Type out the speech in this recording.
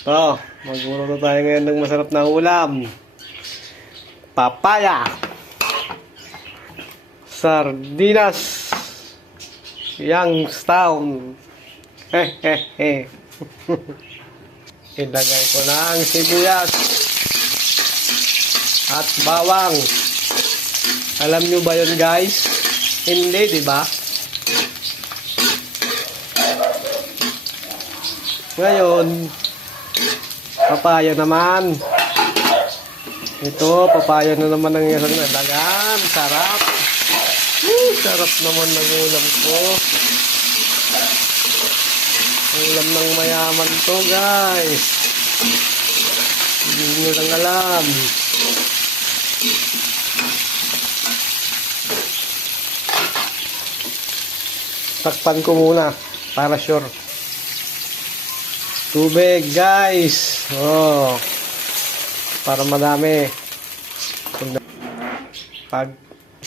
Magluluto tayo ngayon ng masarap na ulam. Papaya. Sardinas. Youngstown. Ilagay ko na ang sibuyas at bawang. Alam nyo ba yun, guys? Hindi, di ba? Ngayon, papaya naman. Ito, papaya na naman ang isang nalagan. Sarap. Sarap naman ng ulam ko. Ulam ng mayaman to, guys. Hindi nyo lang alam. Takpan ko muna para sure. Tubig, guys. Para madami. Pag